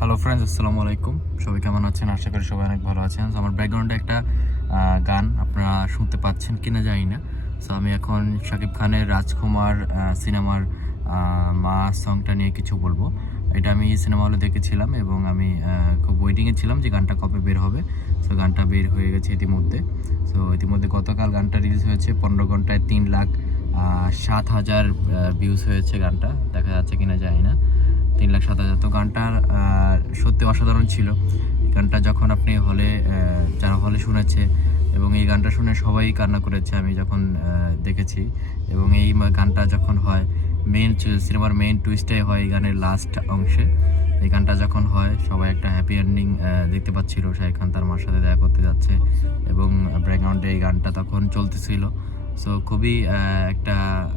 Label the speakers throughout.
Speaker 1: Hello friends আসসালামু আলাইকুম সবাই কেমন আছেন? আশা করি সবাই অনেক ভালো আছেন। আমার ব্যাকগ্রাউন্ডে একটা গান আপনারা শুনতে পাচ্ছেন কিনা জানি না। সো আমি এখন শাকিব খানের রাজকুমার সিনেমার মা সংটা নিয়ে কিছু বলব। এটা আমি সিনেমা হলে দেখেছিলাম এবং আমি খুব ওয়েটিংয়ে ছিলাম যে গানটা কবে বের হবে। সো গানটা বের হয়ে গেছে ইতিমধ্যে। সো ইতিমধ্যে গতকাল গানটা রিলিজ হয়েছে। পনেরো ঘন্টায় তিন লাখ সাত হাজার ভিউজ হয়েছে গানটা। দেখা যাচ্ছে কিনা জানি না। তিন লাখ সাত হাজার। তো গানটার আহ, সত্যি অসাধারণ ছিল। এই গানটা যখন আপনি হলে যারা হলে শুনেছে এবং এই গানটা শুনে সবাই কান্না করেছে আমি যখন দেখেছি। এবং এই গানটা যখন হয় মেইন সিনেমার মেইন টুইস্টে হয় এই গানের লাস্ট অংশে। এই গানটা যখন হয় সবাই একটা হ্যাপি এন্ডিং দেখতে পাচ্ছিল। শাহিদ খান তার মার সাথে দেখা করতে যাচ্ছে এবং ব্যাকগ্রাউন্ডে এই গানটা তখন চলতেছিল। সো খুবই একটা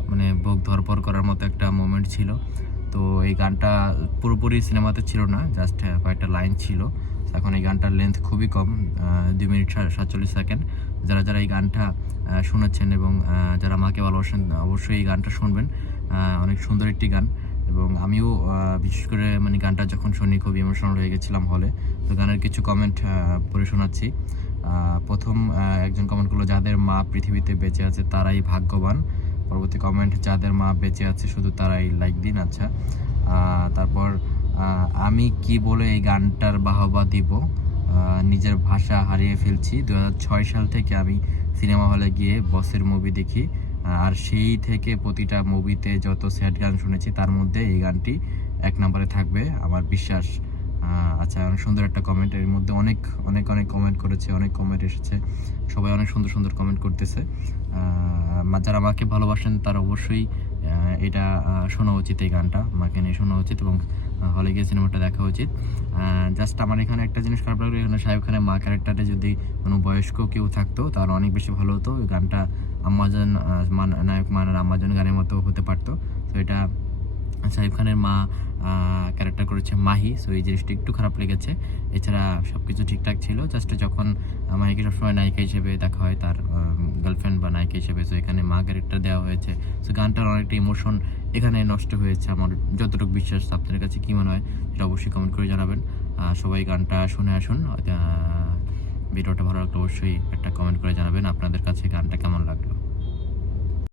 Speaker 1: মানে বুক ধরপর করার মতো একটা মোমেন্ট ছিল। তো এই গানটা পুরোপুরি সিনেমাতে ছিল না জাস্ট কয়েকটা লাইন ছিল। এখন এই গানটার লেন্থ খুবই কম দুই মিনিট সাতচল্লিশ সেকেন্ড যারা যারা এই গানটা শুনেছেন এবং যারা আমাকে ভালোবাসেন, অবশ্যই এই গানটা শুনবেন। অনেক সুন্দর একটি গান এবং আমিও বিশেষ করে মানে গানটা যখন শুনি খুব ইমোশনাল হয়ে গেছিলাম হলে তো গানের কিছু কমেন্ট পড়ে শোনাচ্ছি। প্রথম একজন কমেন্ট করল, যাদের মা পৃথিবীতে বেঁচে আছে, তারাই ভাগ্যবান। পরবর্তী কমেন্ট যাদের মা বেঁচে আছে, শুধু তারাই লাইক দিন আচ্ছা। তারপর আমি কি বলে এই গানটার বাহবা দিব? নিজের ভাষা হারিয়ে ফেলছি। দু হাজার ছয় সাল থেকে আমি সিনেমা হলে গিয়ে বসের মুভি দেখি। আর সেই থেকে প্রতিটা মুভিতে যত স্যাড গান শুনেছি, তার মধ্যে এই গানটি এক নম্বরে থাকবে, আমার বিশ্বাস। আচ্ছা অনেক সুন্দর একটা কমেন্ট এর মধ্যে অনেক অনেক অনেক কমেন্ট করেছে, অনেক কমেন্ট এসেছে। সবাই অনেক সুন্দর সুন্দর কমেন্ট করতেছে। যারা আমাকে ভালোবাসেন, তারা অবশ্যই এটা শোনা উচিত এই গানটা। আমাকে নিয়ে শোনা উচিত এবং হলে গিয়ে সিনেমাটা দেখা উচিত। জাস্ট আমার এখানে একটা জিনিস খারাপ লাগল, এখানে সাহেব খানের মা ক্যারেক্টারে যদি কোনো বয়স্ক কেউ থাকতো তাহলে অনেক বেশি ভালো হতো। গানটা মান- নায়ক মানার আম্মাজান গানের মতো হতে পারতো। তো এটা সাহিব খানের মা ক্যারেক্টার করেছে মাহি সো এই জিনিসটা একটু খারাপ লেগেছে। এছাড়া সব কিছু ঠিকঠাক ছিল জাস্ট যখন মাহিকে সবসময় নায়িকা হিসেবে দেখা হয়, তার গার্লফ্রেন্ড বা নায়িকা হিসেবে সো এখানে মা ক্যারেক্টার দেওয়া হয়েছে। সো গানটার অনেকটা ইমোশন এখানে নষ্ট হয়েছে, আমার যতটুকু বিশ্বাস, আপনাদের কাছে কী মনে হয়, সেটা অবশ্যই কমেন্ট করে জানাবেন। সবাই গানটা শুনে আসুন ভিডিওটা ভালো লাগলে অবশ্যই একটা কমেন্ট করে জানাবেন, আপনাদের কাছে গানটা কেমন লাগল।